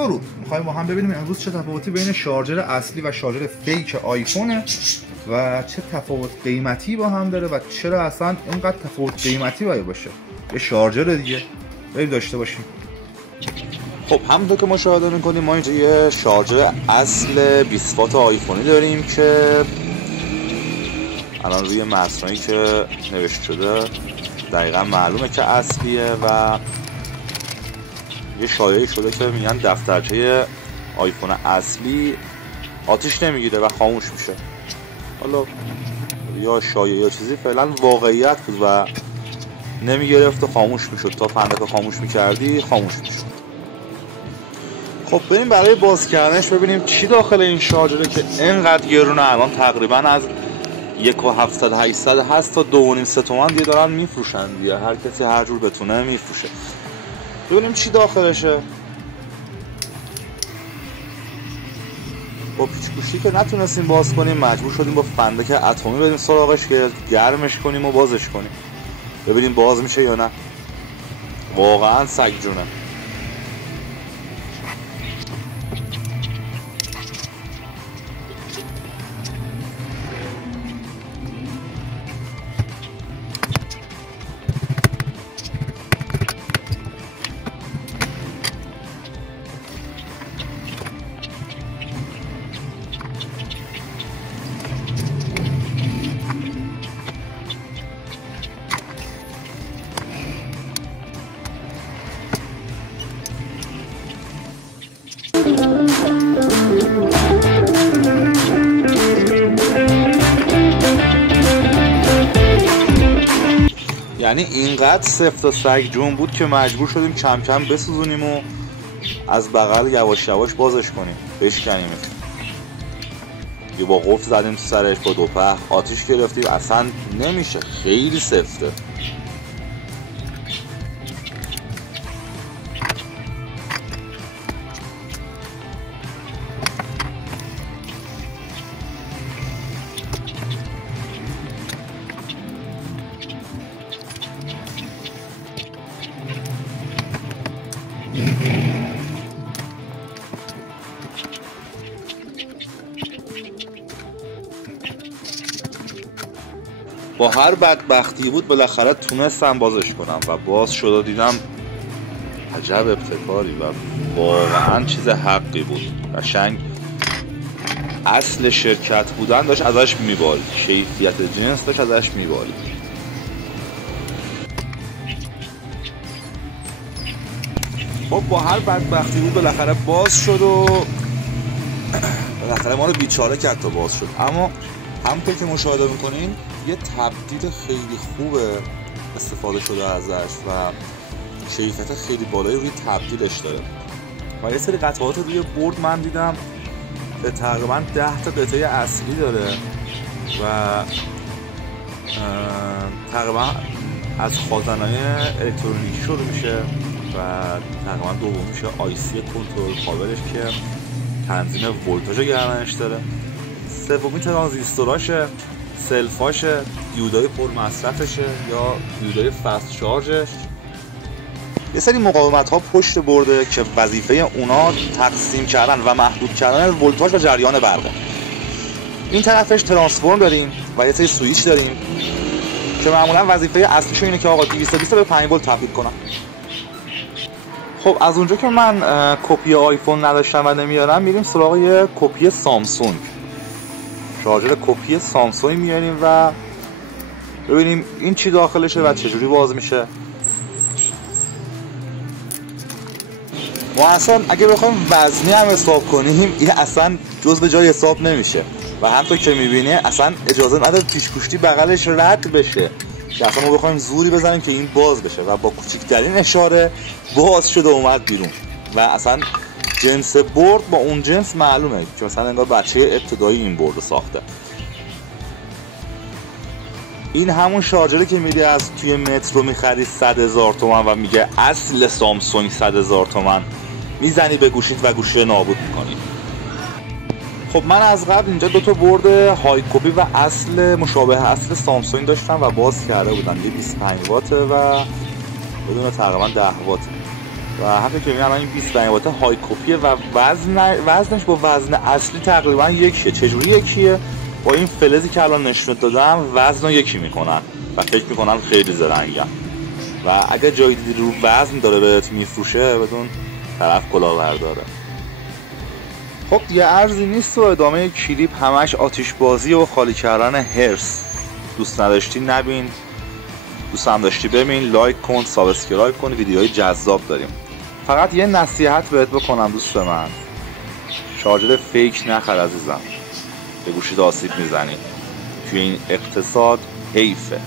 درود. میخوایم با هم ببینیم امروز چه تفاوتی بین شارژر اصلی و شارژر فیک آیفونه و چه تفاوت قیمتی با هم داره و چرا اصلا اینقدر تفاوت قیمتی باید باشه. یه شارژر دیگه بریم داشته باشیم. خب همونطور که مشاهده میکنیم ما اینجا یه شارژر اصل 20 وات آیفونی داریم که الان روی متنایی که نوشته شده دقیقا معلومه که اصلیه و یه شایعی شده که میگن دفترچه آیفون اصلی آتیش نمیگیره و خاموش میشه. حالا یا شایعه یا چیزی، فعلا واقعیت بود و نمیگرفت و خاموش میشد. تا فندک خاموش میکردی خاموش میشد. خب بریم برای باز کردنش ببینیم چی داخل این شارژره که اینقدر گرونه. الان تقریبا از 1,700-800 هست تا 2.5-3 تومن دیگه دارن میفروشن دیگه. هر کسی هر جور بتونه میفروشه. ببینیم چی داخلشه. با پیچ‌گوشی که نتونستیم باز کنیم مجبور شدیم با فندک اتمی بریم سراغش که گرمش کنیم و بازش کنیم ببینیم باز میشه یا نه. واقعا سگ جونه. یعنی اینقدر سفت و سگ جون بود که مجبور شدیم کم کم بسوزونیم و از بغل یواش یواش بازش کنیم، بشکنیم. یه با قفل زدیم تو سرش، با دوپه آتیش گرفتیم. اصلا نمیشه، خیلی سفته. با هر بدبختی بود بالاخره تونستم بازش کنم و باز شد. دیدم عجب ابتکاری و واقعا چیز حقی بود. قشنگ اصل شرکت بودن داشت ازش میبالید، کیفیت جنس داشت ازش میبالید. خب با هر بدبختی بود بالاخره باز شد و بالاخره ما رو بیچاره کرد تا باز شد. اما همونطور که مشاهده میکنین یه تبدیل خیلی خوبه استفاده شده ازش و کیفیت خیلی بالایی روی تبدیلش داره و یه سری قطعات روی بورد من دیدم که تقریبا 10 تا قطعه اصلی داره و تقریبا از خازنهای الکترونیکی شروع میشه و تقریبا دوم میشه آیسی کنترل کابلش که تنظیم ولتاژ گرمش داره. سومی ترانزیستوراشه، سلفاشه، دیودای پر مصرفشه یا دیودای فست شارژش. یه سری مقاومت ها پشت برده که وظیفه اونا تقسیم کردن و محدود کردن ولتاژ و جریان برقه. این طرفش ترانسفورم داریم و یه سری سوئیچ داریم که معمولا وظیفه اصلیش اینه که آقا 220 به 5 ولت تبدیل کنم. خب از اونجا که من کپی آیفون نداشتم و نمیارم، میریم سراغ یه کپی سامسونگ. شارژر کپی سامسونگ میاریم و ببینیم این چی داخلشه و چجوری باز میشه. ما اصلا اگه بخوایم وزنی هم حساب کنیم این اصلا جز به جای حساب نمیشه و همونطور که میبینی اصلا اجازه نداره پیشگوشتی بغلش رد بشه که اصلا ما بخوایم زوری بزنیم که این باز بشه و با کوچکترین اشاره باز شده اومد بیرون و اصلا جنس بورد با اون جنس معلومه که مثلا انگار بچه ابتدایی این بورد رو ساخته. این همون شارژری که میری از توی مترو میخری 100,000 تومان و میگه اصل سامسونگ 100,000 تومان، میزنی به گوشیت و گوشی نابود میکنی. خب من از قبل اینجا 2 تا بورد های کپی و اصل مشابه اصل سامسونگ داشتم و باز کرده بودم. یه 25 واته و بدون تقریبا 10 وات. و همونطور که میگم الان این 25 وات های کپیه و وزنش با وزن اصلی تقریبا یکیه. چجوری یکیه؟ با این فلزی که الان نشون دادم وزن رو یکی میکنن و فکر میکنن خیلی زرنگن و اگه جایی دیدی رو وزن داره بهت میفروشه بدون طرف کلاهبرداره. خب دیگه ارزی نیست و ادامه کلیپ همش آتش بازی و خالی کردن هرس. دوست نداشتی نبین، دوست هم داشتی ببین، لایک کن، سابسکرایب کن، ویدیوهای جذاب داریم. فقط یه نصیحت بهت بکنم دوست من، شارژر فیک نخر عزیزم، به گوشیت آسیب میزنی. توی این اقتصاد حیفه.